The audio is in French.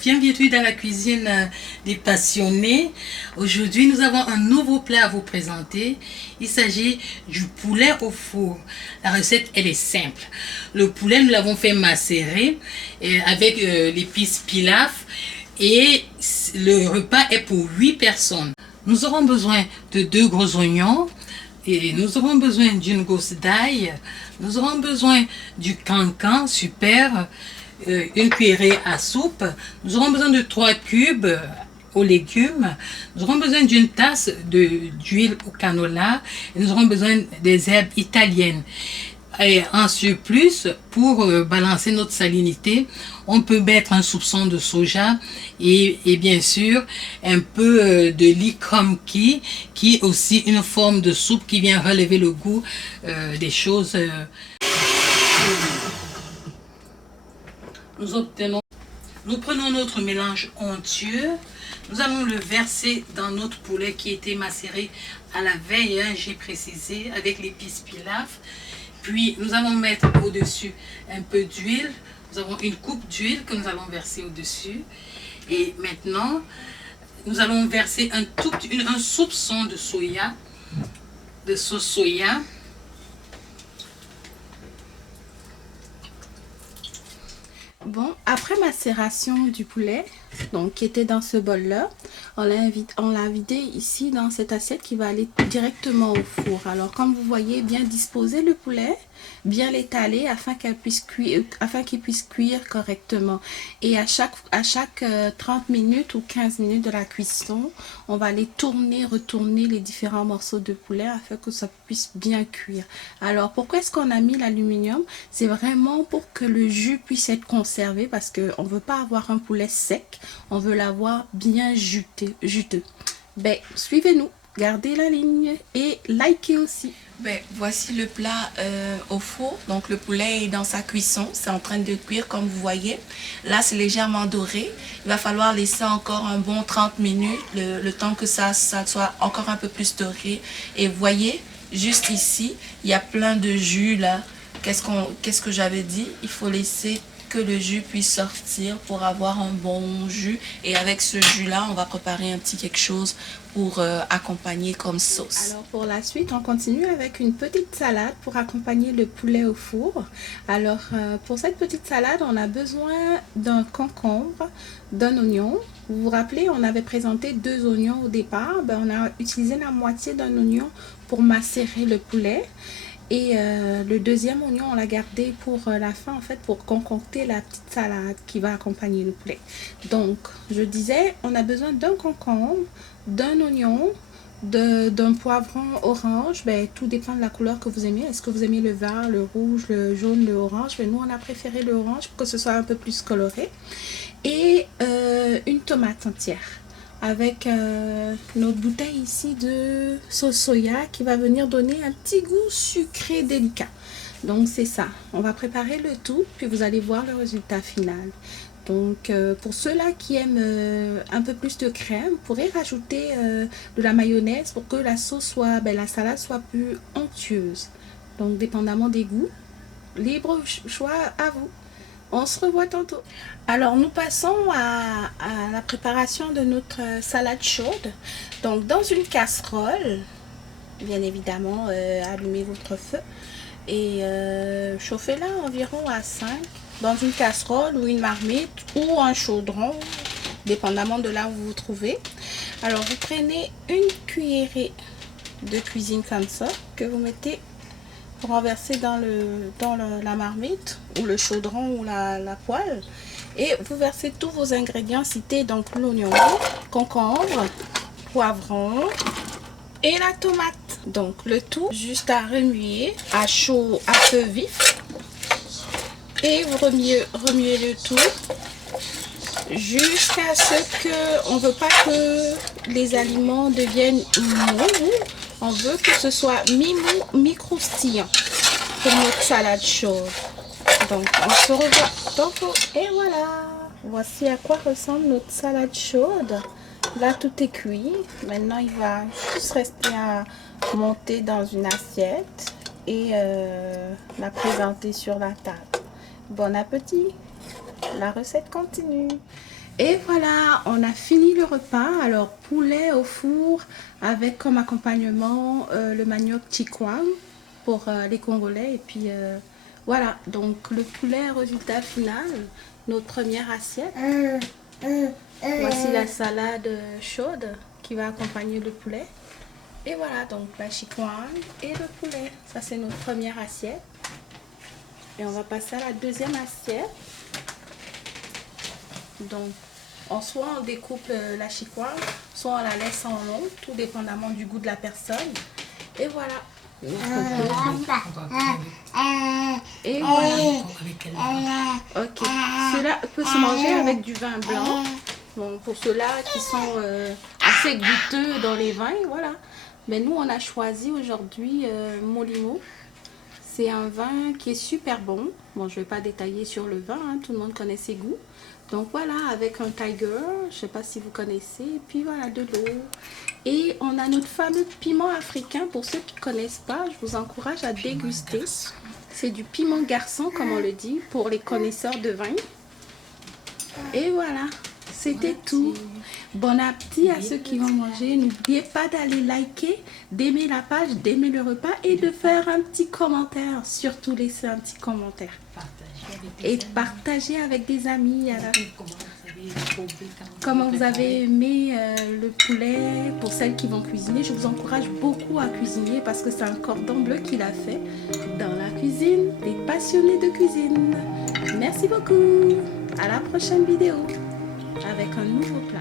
Bienvenue dans la cuisine des passionnés. Aujourd'hui, nous avons un nouveau plat à vous présenter. Il s'agit du poulet au four. La recette, elle est simple. Le poulet, nous l'avons fait macérer avec l'épice pilaf et le repas est pour 8 personnes. Nous aurons besoin de 2 gros oignons et nous aurons besoin d'une gousse d'ail. Nous aurons besoin du cancan super, une cuillerée à soupe. Nous aurons besoin de 3 cubes aux légumes. Nous aurons besoin d'une tasse d'huile au canola. Et nous aurons besoin des herbes italiennes. Et en surplus, pour balancer notre salinité, on peut mettre un soupçon de soja et bien sûr un peu de likromki, qui est aussi une forme de soupe qui vient relever le goût des choses. Nous prenons notre mélange onctueux, nous allons le verser dans notre poulet qui a été macéré à la veille, j'ai précisé, avec l'épice pilaf. Puis nous allons mettre au-dessus un peu d'huile. Nous avons une coupe d'huile que nous allons verser au-dessus. Et maintenant, nous allons verser un soupçon de soya, de sauce soya. Bon, après macération du poulet, donc qui était dans ce bol-là, on l'a vidé ici dans cette assiette qui va aller directement au four. Alors, comme vous voyez, bien disposer le poulet, bien l'étaler afin qu'il puisse cuire correctement. Et à chaque 30 minutes ou 15 minutes de la cuisson, on va aller retourner les différents morceaux de poulet afin que ça puisse bien cuire. Alors, pourquoi est-ce qu'on a mis l'aluminium? C'est vraiment pour que le jus puisse être conservé parce qu'on ne veut pas avoir un poulet sec, on veut l'avoir bien juteux. Ben, suivez-nous, gardez la ligne et likez aussi. Ben, voici le plat au four. Donc le poulet est dans sa cuisson, c'est en train de cuire comme vous voyez. Là c'est légèrement doré. Il va falloir laisser encore un bon 30 minutes, le temps que ça soit encore un peu plus doré. Et vous voyez, juste ici, il y a plein de jus là. Qu'est-ce que j'avais dit? Il faut laisser que le jus puisse sortir pour avoir un bon jus. Et avec ce jus là, on va préparer un petit quelque chose pour accompagner comme sauce. Alors pour la suite, on continue avec une petite salade pour accompagner le poulet au four. Alors pour cette petite salade, on a besoin d'un concombre, d'un oignon. Vous vous rappelez, on avait présenté 2 oignons au départ. Ben, on a utilisé la moitié d'un oignon pour macérer le poulet. Et le deuxième oignon, on l'a gardé pour la fin, en fait, pour concocter la petite salade qui va accompagner le poulet. Donc, je disais, on a besoin d'un concombre, d'un oignon, d'un poivron orange. Ben, tout dépend de la couleur que vous aimez. Est-ce que vous aimez le vert, le rouge, le jaune, le orange? Ben, nous, on a préféré le orange pour que ce soit un peu plus coloré. Et une tomate entière, avec notre bouteille ici de sauce soya qui va venir donner un petit goût sucré délicat. Donc c'est ça, on va préparer le tout puis vous allez voir le résultat final. Donc pour ceux-là qui aiment un peu plus de crème, vous pourrez rajouter de la mayonnaise pour que la sauce soit, la salade soit plus onctueuse. Donc dépendamment des goûts, libre choix à vous. On se revoit tantôt. Alors nous passons à la préparation de notre salade chaude. Donc dans une casserole, bien évidemment, allumez votre feu et chauffez-la environ à 5 dans une casserole ou une marmite ou un chaudron, dépendamment de là où vous vous trouvez. Alors vous prenez une cuillerée de cuisine comme ça que vous mettez pour renverser dans la marmite ou le chaudron ou la poêle, et vous versez tous vos ingrédients cités, donc l'oignon, concombre, poivron et la tomate. Donc le tout juste à remuer à chaud, à feu vif, et vous remuez le tout jusqu'à ce que on veut pas que les aliments deviennent mous. On veut que ce soit mi-mou, mi-croustillant pour notre salade chaude. Donc, on se revoit tantôt. Et voilà. Voici à quoi ressemble notre salade chaude. Là, tout est cuit. Maintenant, il va juste rester à monter dans une assiette et la présenter sur la table. Bon appétit. La recette continue. Et voilà, on a fini le repas. Alors, poulet au four avec comme accompagnement le manioc chikwang pour les Congolais. Et puis voilà, donc le poulet, résultat final, notre première assiette. Voici la salade chaude qui va accompagner le poulet. Et voilà, donc la chikwang et le poulet. Ça, c'est notre première assiette. Et on va passer à la deuxième assiette. Donc, soit on découpe la chikwang, soit on la laisse en long, tout dépendamment du goût de la personne. Et voilà. Et voilà. Ok. Cela peut se manger avec du vin blanc. Bon, pour ceux-là qui sont assez goûteux dans les vins, voilà. Mais nous, on a choisi aujourd'hui Molimo. C'est un vin qui est super bon. Bon, je ne vais pas détailler sur le vin, hein, tout le monde connaît ses goûts. Donc voilà, avec un Tiger, je ne sais pas si vous connaissez, et puis voilà, de l'eau. Et on a notre fameux piment africain. Pour ceux qui ne connaissent pas, je vous encourage à déguster. C'est du piment garçon, comme on le dit, pour les connaisseurs de vin. Et voilà, c'était tout. Bon appétit à ceux qui vont manger. N'oubliez pas d'aller liker, d'aimer la page, d'aimer le repas et de faire un petit commentaire. Surtout laisser un petit commentaire. Et partager avec des amis. Comment vous avez aimé le poulet. Pour celles qui vont cuisiner, je vous encourage beaucoup à cuisiner parce que c'est un cordon bleu qu'il a fait dans la cuisine. Des passionnés de cuisine. Merci beaucoup. À la prochaine vidéo avec un nouveau plat.